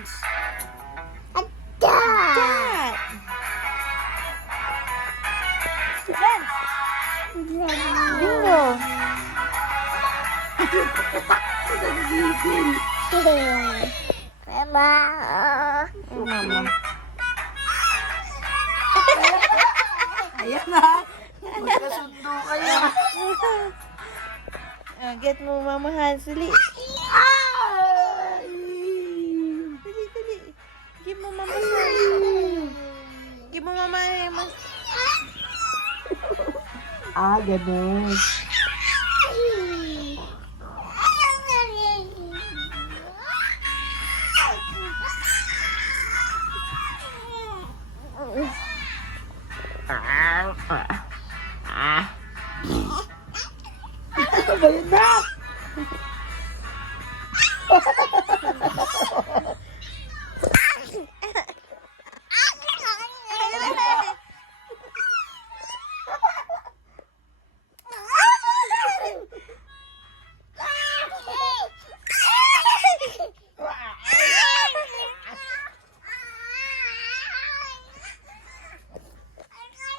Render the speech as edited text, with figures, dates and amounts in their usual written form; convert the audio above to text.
hands. Dad. Dance. Bingo. Mama. Mama. Ayan na. Magkasundo kayo. Get mo Mama hands. Dali. Ay! Dali, dali. Give mo Mama hands. Give mo Mama hands. Ganun. Ano ba yun na?